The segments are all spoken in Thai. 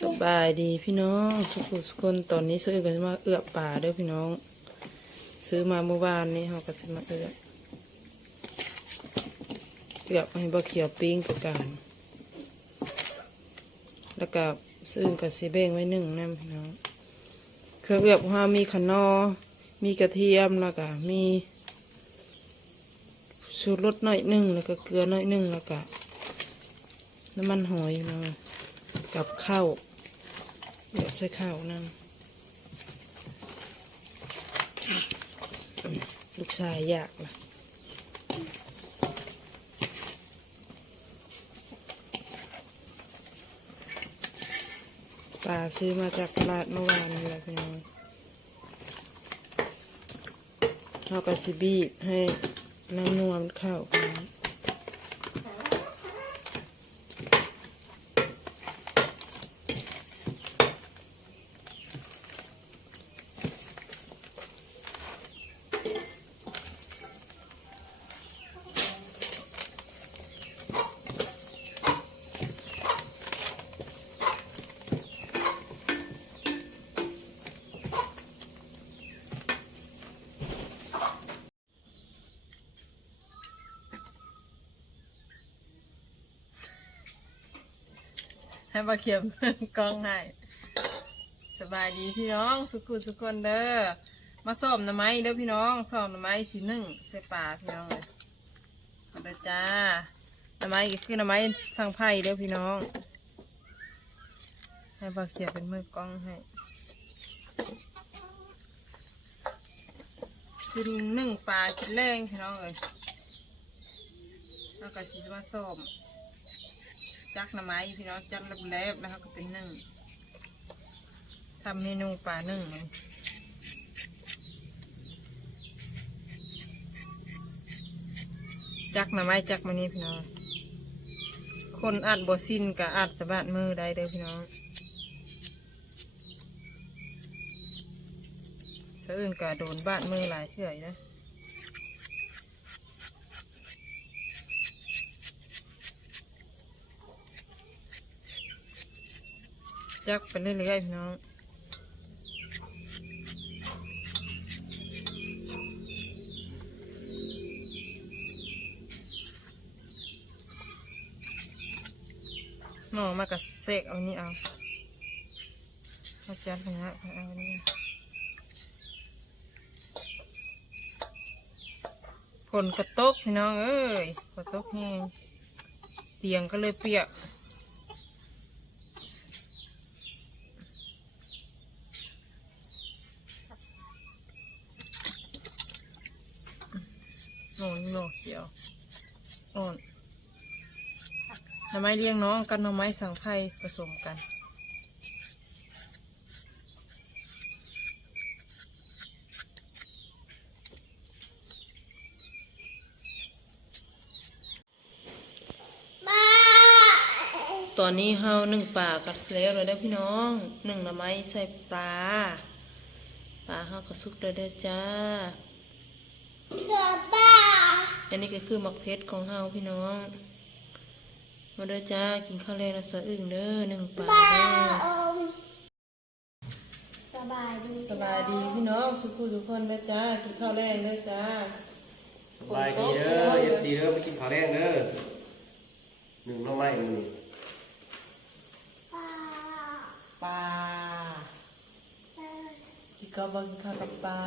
สบายดีพี่น้องสุขุสุคนตอนนี้ซื้อกันมาเอือบป่าเด้อพี่น้อง ซื้อมาเมื่อวานนี้เราก็สิมาเอือบเอือบให้บ่เขียวปิ้งประการแล้วก็ซื้อกับซีเบ้งไว้หนึ่งน้ำพี่น้องเครื่องเอือบของเรามีขนอ มีกระเทียมแล้วก็มีชูรสหน่อยหนึ่งแล้วก็เกลือหน่อยหนึ่งแล้วก็น้ำมันหอยนะกับข้าว เดี๋ยวใส่ข้าวนั่นลูกชายอยากล่ะปลาซื้อมาจากตลาดเมื่อวานนี่แหละพี่น้องเอากระสิบีบให้น้ำนวมเข้าพี่น้ ให้มาเขียมกล้องให้สบายดีพี่น้อง สุขุสุขคนเด้อมาสอบหน่อไม้เด้อพี่น้องสอบหน่อไม้สีหนึ่งใส่ป่าพี่น้องเลยมาเด้อจ้าหน่อไม้ก็คือหน่อไม้สังไผ่เด้อพี่น้อง ให้มาเขียเป็นมือกล้องให้กินหนึ่งปลากินแรงพี่น้องเลยแล้วก็สีมาส้ม จักหน่อไม้พี่น้องจักแลบๆแล้วก็เป็นนึ่งทำเมนูปลานึ่งมันจักหน่อไม้จักมันนี่พี่น้องคนอัดบอสิ้นกับอัดสะบัดมือได้เด้อพี่น้องสะอื่นกะโดนบาดมือหลายเทื่อยนะ จักไปเรื่อยๆพี่น้องน้องมากับเสกเอานี่เอาเอาจัดนะฮะเอาอันนี้ฝนกระตกพี่น้องเอ้ยกระตกแห้งเตียงก็เลยเปียก โน่นโน่ เขียวอ่อนหน่อไม้เลี้ยงน้องกันหน่อไม้สังไพรผสมกัน ตอนนี้เฮาหนึ่งป่ากัดแล้วเลยได้พี่น้องหนึ่งหน่อไม้ใส่ปลาปลาเฮากระซุกเลยเด้จ้า อันนี้ก็คือหมักเพชรของเฮาพี่น้อง มาเด้อจ้ากินข้าวแรงแล้วสะอึ่งเด้อหนึ่งปลาเด้อสบายดีสบายดีพี่น้องสุขุทุกคนเด้อจ้ากินข้าวแรงเด้อจ้าสบายดีเด้อเอฟซีเด้อไปกินข้าวแรงเด้อหนึ่งหน้องไม้มือนี่ป้าปลากินข้าวบังข้าวกับปลา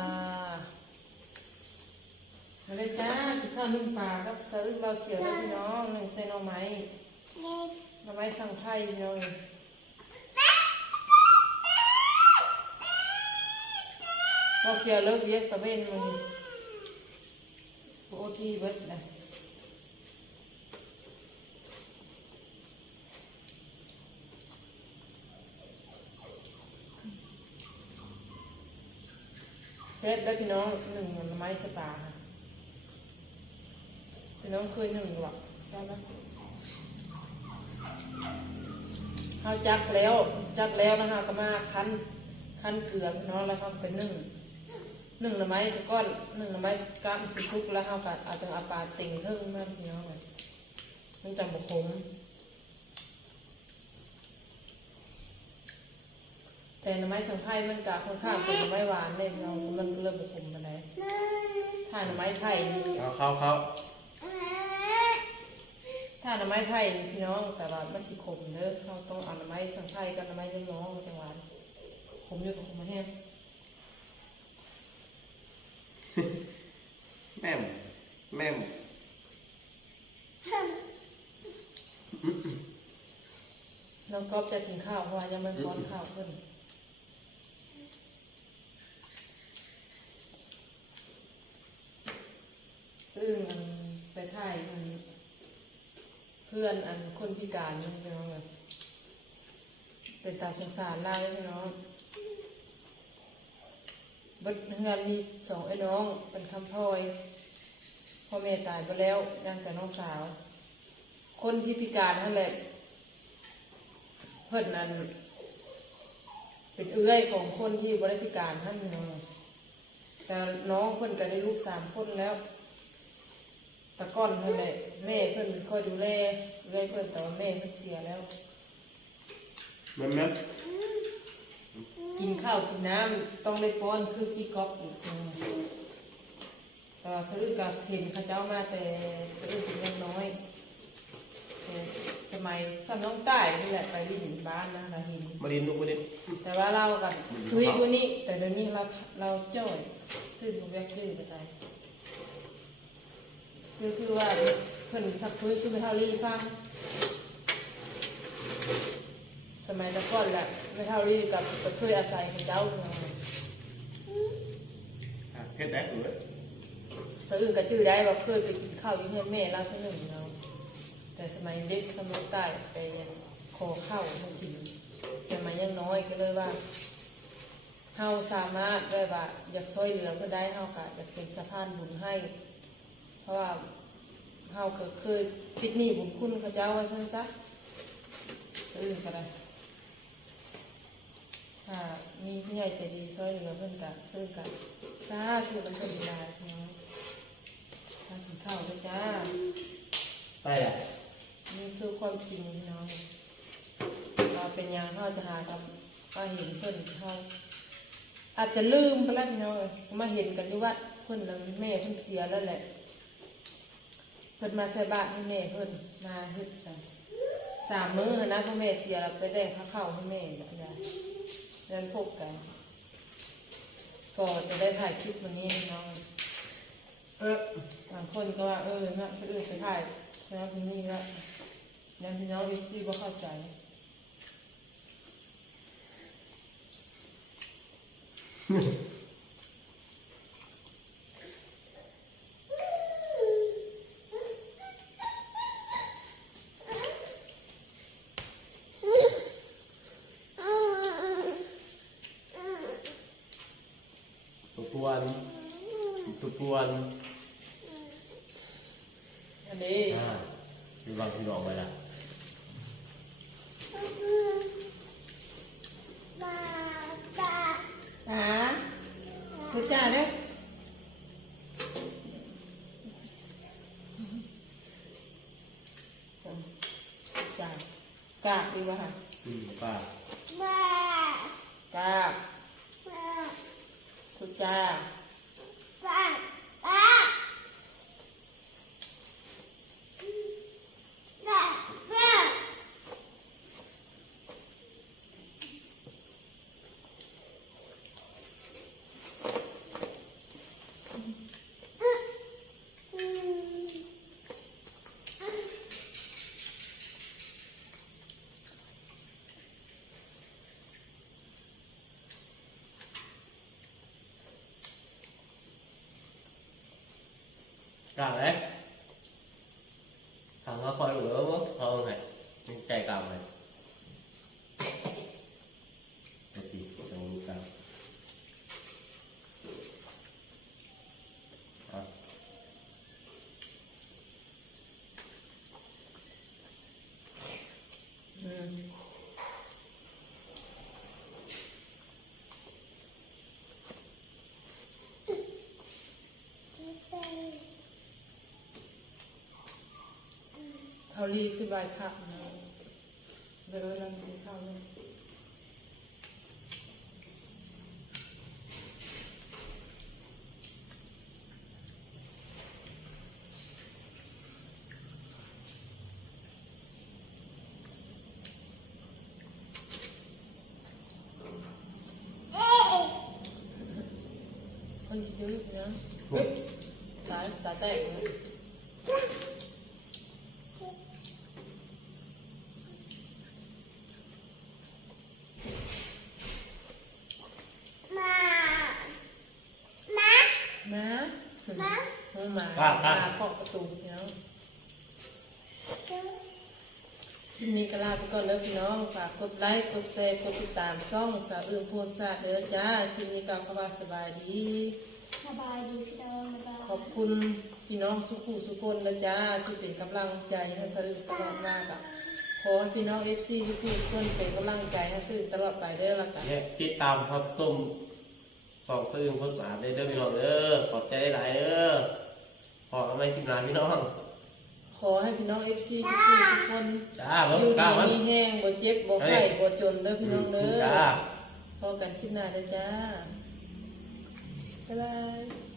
มาเด้อจ้ากินข้าวนึ่งปลากับสะอึ่งเบาเขียวเด้อพี่น้องหนึ่งใส่หน่อาไหมเล็กหน่อไม้สั่งไทยพี่น้องเบาเขียวเลิกเรียกตะเวนมันโอทีเบิดนะเซฟได้พี่น้องหนึ่งหน่อไม้สปาค่ะ พี่น้องเคยหนึ่งหรอกได้ไหมเขาจักแล้ว จักแล้วนะคะก็มาคั้นคั้นเกลือน้องแล้วเขาเป็นนึ่งหนึ่งหน่อไม้สก้อนหนึ่งหน่อไม้ก้ามสิทุกแล้วเขาก็อาจจะเอาปลาติ่งเพิ่มมาพี่น้องเลยนึ่งจำบกขมแต่หน่อไม้สังไพรมันกะค่อนข้างเป็นหน่อไม้หวานเนี่ยเรามันเริ่มผสมมาได้ถ้าหน่อไม้ไทยเอาเข้าเข้า ถ้าหน่อไม้ไทยนี่พี่น้องแต่ว่ามันสิขมเด้อเราต้องเอาหน่อไม้สังไพรกับหน่อไม้ยำน้องมาจังหวานขมอยู่กับขมมาแห้งแม่มแม่มน้องก๊อฟจะกินข้าวเพราะว่ายังไม่ป้อนข้าวเพิ่นซึ่งอันไปถ่ายมัน เพื่อนอันคนพิการนี่พี่น้องเลยเป็นตาสงสารล่าเลยพี่น้องเบัดเฮือนมีสองไอ้น้องเป็นคำพลอยพ่อแม่ตายไปแล้วยังแต่น้องสาว คนที่พิการนั่นแหละเพิ่อนนั้นเป็นเอื้อยของคนที่บริพิการท่านพี่น้องแต่น้องเพิ่นก็ได้ลูกสามคนแล้ว ตะก้อนเพิ่นแหละแม่เพิ่นคอยดูแลเอื้อยเพิ่นแต่ว่าแม่เพิ่นเสียแล้ว แม่มแม่มกินข้าวกินน้ำต้องได้ป้อนคือพี่ก๊อฟอีกนึงแต่ว่าซื้อกับเห็นเข้าเจ้ามาแต่ซื้อเป็นยังน้อยแต่สมัยสำน้องใต้นี่แหละไปที่หินบ้านนะเราเห็นมาดินลูกมาดินแต่ว่าเรากับทุยกูนี่แต่เดี๋ยวนี้เราเราจ้อยขึ้นของแบกขึ้นไป ไปคือคือว่าเพิ่นสักทุยชื่อเท่าลี่ฟังสมัยแตะก่อนแหละไม่เท่าลี่กับกระทุยอาศัยของเจ้าเนาะอะเฮ็ดได้หรือสะอื่นก็ชื่อได้ว่าเคยไปกินข้าวอยี่เฮือนแม่เราคนหนึ่งเนาะแต่สมัยเด็กสมัยใต้ไปยังขอข้าวมากินสมัยยังน้อยก็เลยว่าเฮาสามารถได้ว่าอยากช่วยเหลือก็ได้เฮาก็อยากเป็นสะพานบุญให้เพ ราะว่าเฮาก็เคยติดหนี้บุญคุณเขาเจ้าไว้ซั่นซะอื่นก็ได้ถ้ามีผู้ใหญ่ใจดีช่วยเหลือเพิ่นก็ซื้อกันสาธุมันก็ดีหลายเนาะทานกินข้าวด้วยจ้าไปแหละนี่คือความจริงพี่น้องเราเป็นหยังเฮาจะหากับมาเห็นเพิ่นเฮาอาจจะลืมไปแล้วพี่น้องเอ้ยมาเห็นกันอยู่วัดเพิ่นน่ะแม่เพิ่นเสียแล้วแหละ เพิ่นมาใส่บาตรให้แม่เพิ่นมาเฮ็ดกันสามมื้อนะพ่อแม่เสียแล้วไปได้ข้าวข้าให้แม่แบบนี้เดินพบกันก็จะได้ถ่ายคลิปวันนี้ให้น้องเออบางคนก็ว่าเออนะคนอื่นไปถ่ายแล้วที่นี่ละแล้วพี่น้องอีกที่บ่เข้าใจตั วปวนตัวปวนอันนี้อ่าคือวางที่บอกไว้ละหาคือจ้าเด้อจ้ากราบดีกว่าค่ะอืมป้ากราบคุณจ้าก ล้าไหมทำเขาคอยหรือว่าเข รีคือใบผักนะเดี๋ยวเรากินข้าวเลยเยอะนะตาตาแตก ห้องหมาป้าป้าเคาะประตูพี่น้องทีนี้ก็ลาไปก่อนเลยพี่น้อง ฝากกดไลค์ กดแชร์ กดติดตามช่องสาวอื่นพูนซาเด้อจ้าทีนี้ก็ขอบาสบายดี สบายดีพี่น้องบ๊ายบายขอบคุณพี่น้องสุขุสุคนนะจ้าที่เป็นกำลังใจให้สาวอื่นตลอดมากอะขอให้พี่น้องเอฟซีทุกคนเป็นกำลังใจให้สื่อตลอดไปเด้อละกันเนี่ยติดตามครับส้มสองตื่นภาษาได้เด้อพี่น้องเด้อขอบใจหลายๆเด้อ ขอทำไมทีมงานพี่น้อง ขอให้พี่น้องเอฟซีทุกคนจ้าอเบิ่งยู่กล้าดีมัน มีแห้งบ่เจ็บบ่ไข้บ่จนเด้อพี่น้องเด้อจ้า พอกันคลิปหน้าเด้อจ้าบ๊ายบาย